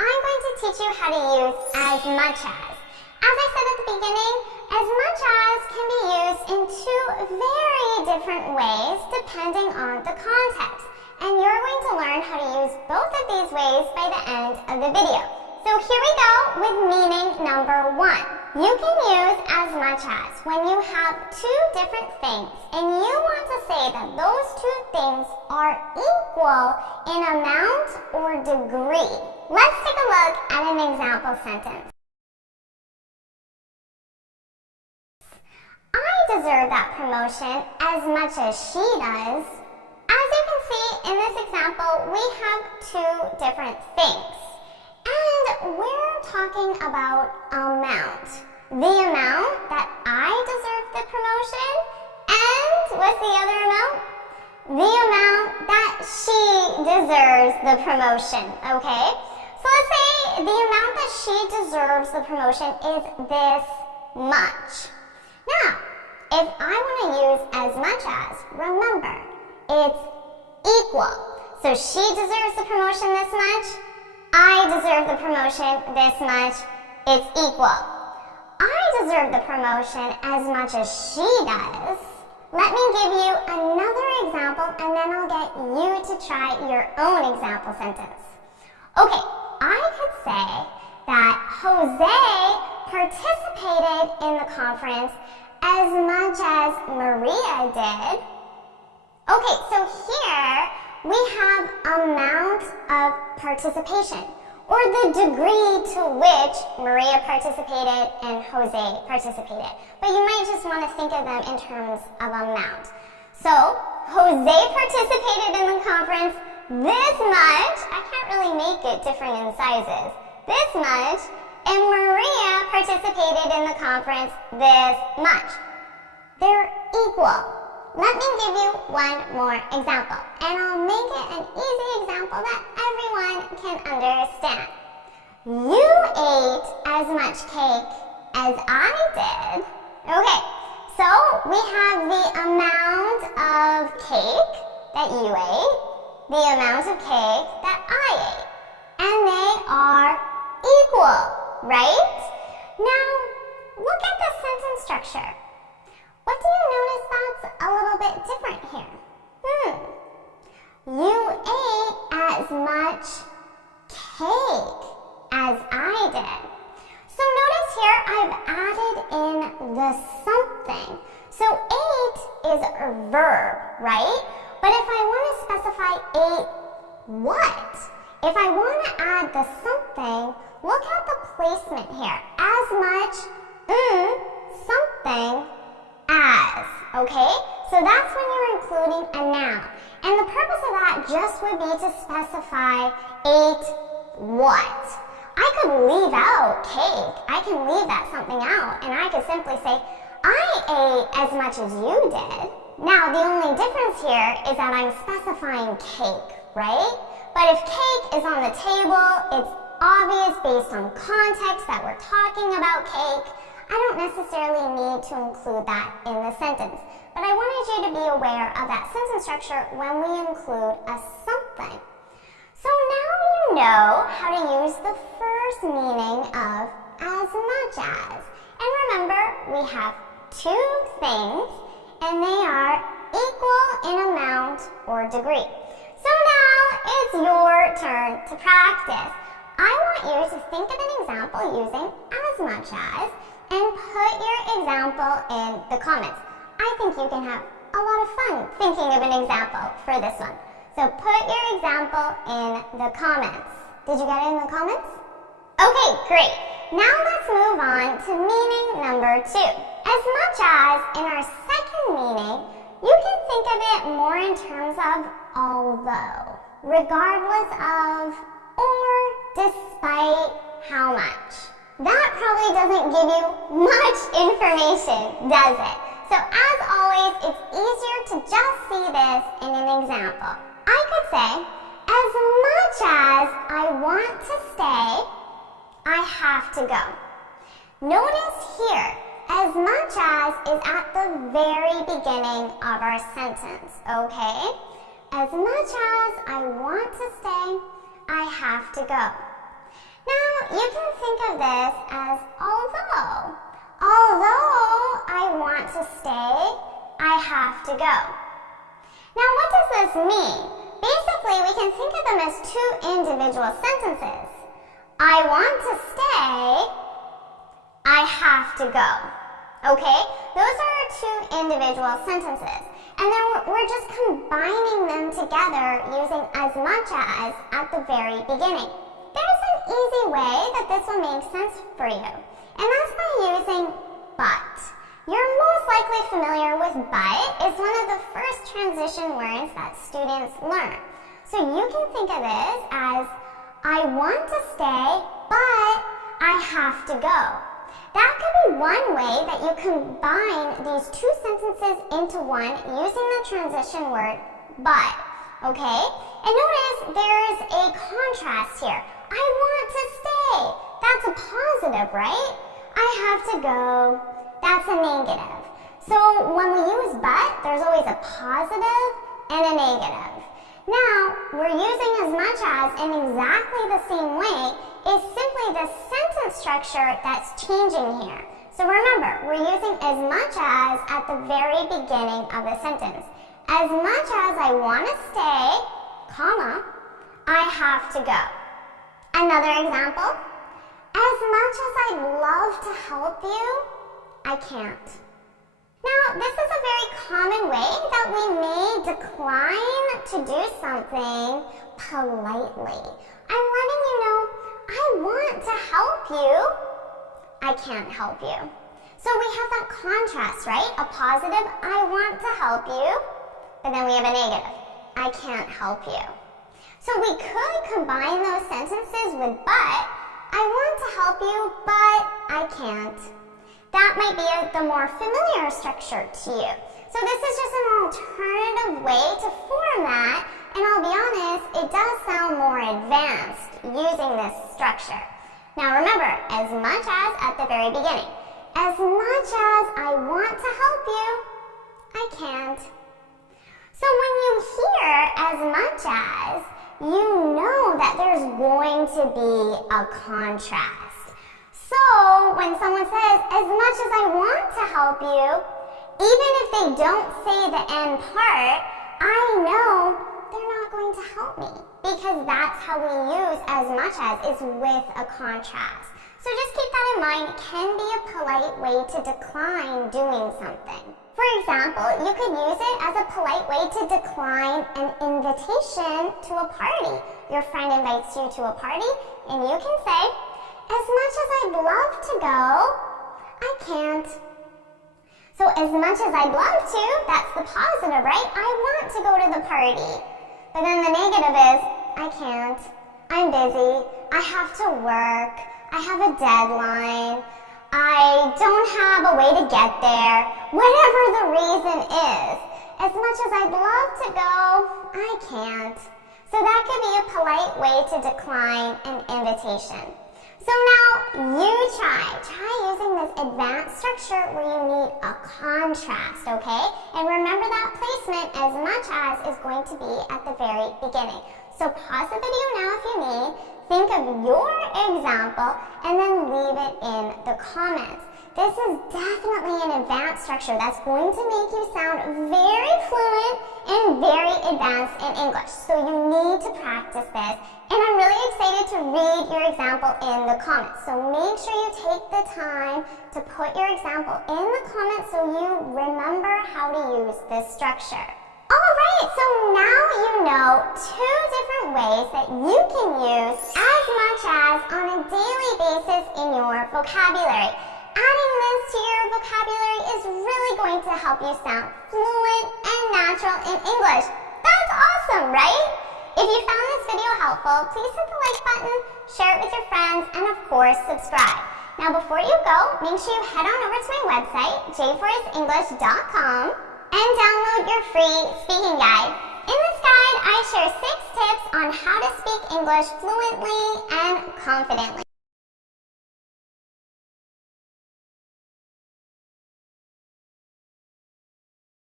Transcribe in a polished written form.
I'm going to teach you how to use as much as. As I said at the beginning, as much as can be used in two very different ways depending on the context. And you're going to learn how to use both of these ways by the end of the video. So here we go with meaning number one. You can use as much as when you have two different things and you want to say that those two things are equal in amount or degree. Let's take a look at an example sentence. I deserve that promotion as much as she does. As you can see in this example, we have two different things. And we're talking about amount. The amount that I deserve the promotion, and what's the other amount? The amount that she deserves the promotion, okay? So let's say the amount that she deserves the promotion is this much. Now, if I want to use as much as, remember, it's equal. So she deserves the promotion this much, I deserve the promotion this much, it's equal. I deserve the promotion as much as she does. Let me give you another example and then I'll get you to try your own example sentence. Okay, I could say that Jose participated in the conference as much as Maria did. Okay, so here we have amount of participation, or the degree to which Maria participated and Jose participated. But you might just want to think of them in terms of amount. So, Jose participated in the conference this much. I can't really make it different in sizes. This much. And Maria participated in the conference this much. They're equal. Let me give you one more example, and I'll make it an easy example that everyone can understand. You ate as much cake as I did. Okay, so we have the amount of cake that you ate, the amount of cake that I ate, and they are equal, right? Now, look at the sentence structure. What do you notice that's a little bit different here? You ate as much cake as I did. So notice here I've added in the something. So ate is a verb, right? But if I want to specify ate what? If I want to add the something, look at the placement here. As much, something, as, okay? So that's when you're including a noun. And the purpose of that just would be to specify ate what. I could leave out cake. I can leave that something out and I could simply say, I ate as much as you did. Now, the only difference here is that I'm specifying cake, right? But if cake is on the table, it's obvious based on context that we're talking about cake. I don't necessarily need to include that in the sentence, but I wanted you to be aware of that sentence structure when we include a something. So now you know how to use the first meaning of as much as. And remember, we have two things, and they are equal in amount or degree. So now it's your turn to practice. I want you to think of an example using as much as, and put your example in the comments. I think you can have a lot of fun thinking of an example for this one. So put your example in the comments. Did you get it in the comments? Okay, great. Now let's move on to meaning number two. As much as, in our second meaning, you can think of it more in terms of although, regardless of, or despite how much. That probably doesn't give you much information, does it? So as always, it's easier to just see this in an example. I could say, as much as I want to stay, I have to go. Notice here, as much as is at the very beginning of our sentence, okay? As much as I want to stay, I have to go. Now, you can think of this as although. Although I want to stay, I have to go. Now, what does this mean? Basically, we can think of them as two individual sentences. I want to stay, I have to go. Okay? Those are our two individual sentences. And then we're just combining them together using as much as at the very beginning. There's an easy way that this will make sense for you, and that's by using but. You're most likely familiar with but. It's one of the first transition words that students learn. So you can think of this as I want to stay, but I have to go. That could be one way that you combine these two sentences into one using the transition word but. Okay? And notice there's a contrast here. I want to stay. That's a positive, right? I have to go. That's a negative. So when we use but, there's always a positive and a negative. Now, we're using as much as in exactly the same way. It's simply the sentence structure that's changing here. So remember, we're using as much as at the very beginning of the sentence. As much as I want to stay, comma, I have to go. Another example, as much as I'd love to help you, I can't. Now, this is a very common way that we may decline to do something politely. I'm letting you know, I want to help you, I can't help you. So we have that contrast, right? A positive, I want to help you, but then we have a negative, I can't help you. So we could combine those sentences with but. I want to help you, but I can't. That might be the more familiar structure to you. So this is just an alternative way to format, and I'll be honest, it does sound more advanced using this structure. Now remember, as much as at the very beginning. As much as I want to help you, I can't. So when you hear as much as, you know that there's going to be a contrast. So when someone says, as much as I want to help you, even if they don't say the end part, I know they're not going to help me, because that's how we use as much as is with a contrast. So just keep that in mind. It can be a polite way to decline doing something. For example, you could use it as a polite way to decline an invitation to a party. Your friend invites you to a party, and you can say, as much as I'd love to go, I can't. So as much as I'd love to, that's the positive, right? I want to go to the party. But then the negative is, I can't. I'm busy. I have to work. I have a deadline. I don't have a way to get there. Whatever the reason is, as much as I'd love to go, I can't. So that could be a polite way to decline an invitation. So now you try using this advanced structure where you need a contrast, okay? And remember that placement as much as is going to be at the very beginning. So pause the video now if you need, think of your example, and then leave it in the comments. This is definitely an advanced structure that's going to make you sound very fluent and very advanced in English. So you need to practice this. And I'm really excited to read your example in the comments. So make sure you take the time to put your example in the comments so you remember how to use this structure. Alright, so now you know two different ways that you can use as much as on a daily basis in your vocabulary. Adding this to your vocabulary is really going to help you sound fluent and natural in English. That's awesome, right? If you found this video helpful, please hit the like button, share it with your friends, and of course, subscribe. Now before you go, make sure you head on over to my website, j4senglish.com, and download your free speaking guide. In this guide, I share 6 tips on how to speak English fluently and confidently.